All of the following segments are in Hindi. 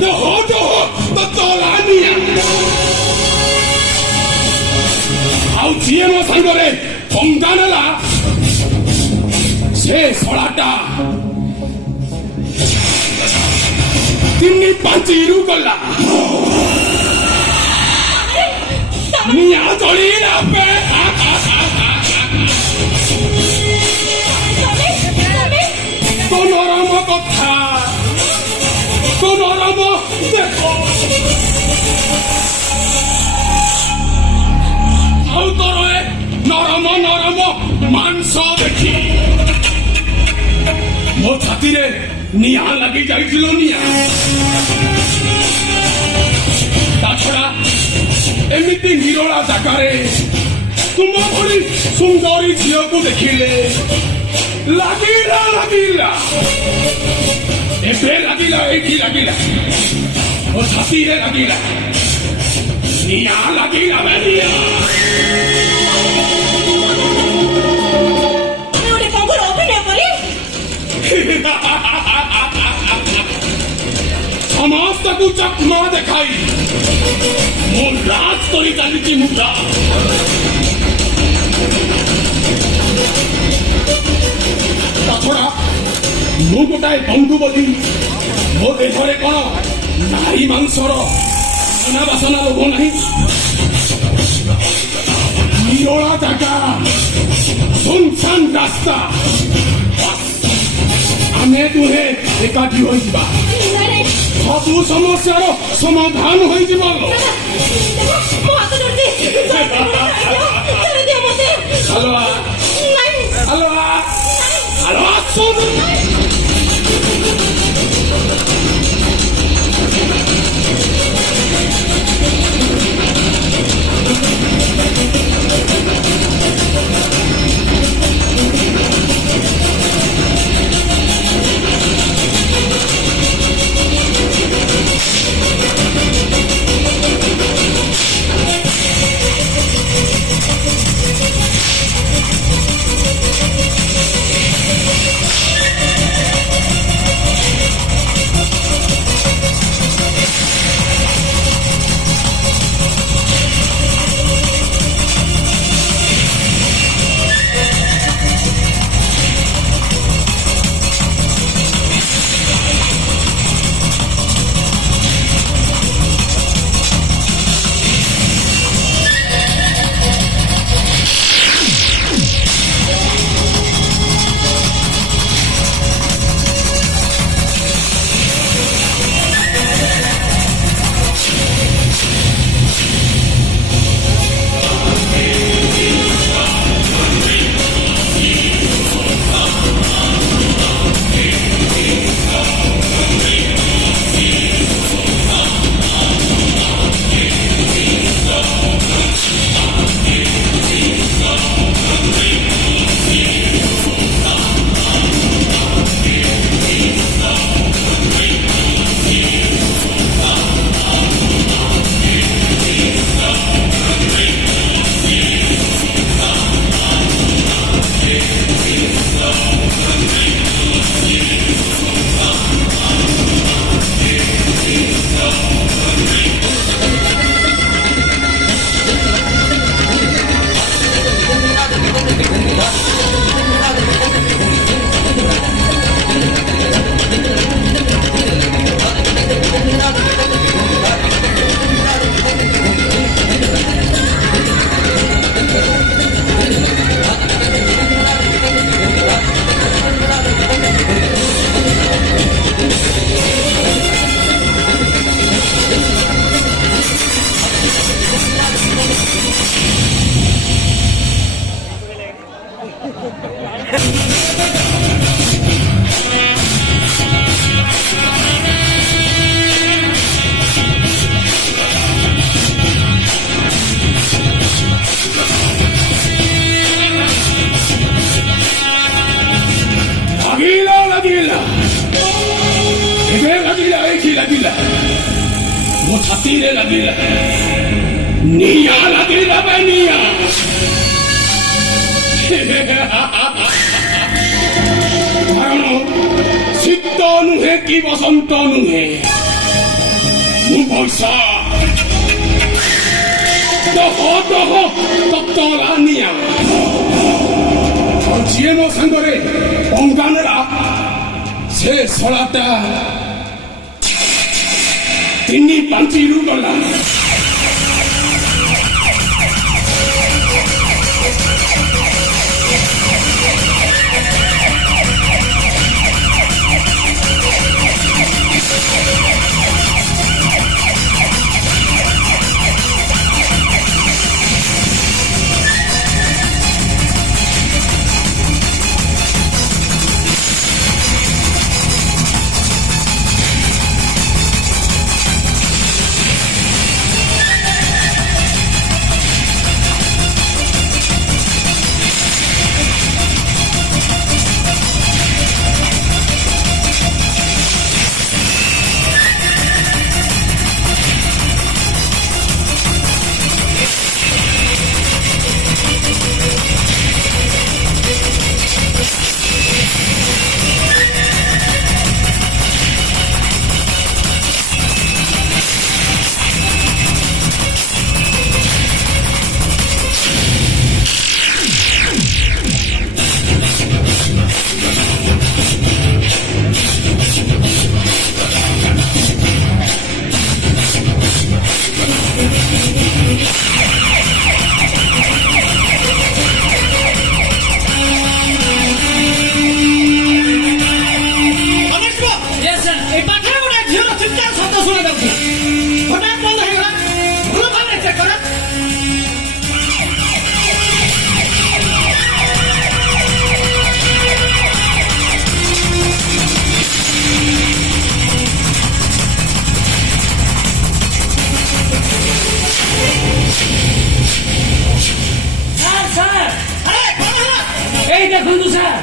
तो तोला निया आउ जिए मो संगरे पंगा नेला से सड़ाटा 3-5 इरु गला निया चली ना पे तो नरम कथा तो नरम देखो आउ तोरे नरम नरम मांस देखी मो छाती रे निया लगी जाइथिलो निया ता छड़ा एमिति निरोला जागारे तुम भली सुंदरी झील को देखिले लागिला एबे लागिला एठी लागिला ओ छाती रे लागिला निया लागिला बेनिया ओने पंगुर अभिनय करी समस्त को चकमा देखाई मो राज तरी चली मुद्रा ताछड़ा मु गोटाए बंधु बधी मो देशरे कौन नारी मांसर अनाबासना रोग नहीं निरोला जगह सुनसान रास्ता आमे दुहे एकाठी हो जिबा सबु समस्यार समाधान हो जिबा मो हाथ धरती चले दियो मते हेलो नहीं हेलो हेलो सुन वो छातीरे लगिला निया लगिला बनिया कारण शीत नुहे कि बसंत नुहे ପଇସା ଦହ ଦହ ତତଲା ନିଆଁ ଆଉ ଯିଏ ମୋ ସାଙ୍ଗରେ ପଙ୍ଗା ନେଲା ସେ ଶଳାଟା 3-5 ଗଲା। ଦେଖନ୍ତୁ ସାର୍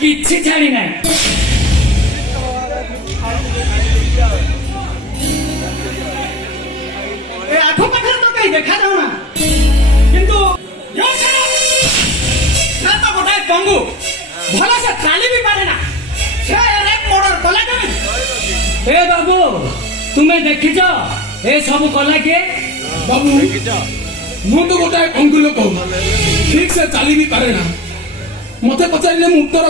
କିଛି ଛାଡ଼ି ନାହିଁ। ଆଖ ପାଖରେ ତ କେହି ଦେଖାଯାଉନା କିନ୍ତୁ ଗୋଟାଏ ପଙ୍ଗୁ ଭଲସେ ଚାଲି ବି ପାରେ ନା ସେ ମର୍ଡର କଲା କେମିତି? ଏ ବାବୁ ତୁମେ ଦେଖିଛ ଏ ସବୁ କଲା କିଏ? ବାବୁ ମୁଁ ତ ଗୋଟାଏ ପଙ୍ଗୁ ଲୋକ ଠିକ ସେ ଚାଲି ବି ପାରେ ନା ମତେ ପଚାରିଲେ ମୁଁ ଉତ୍ତର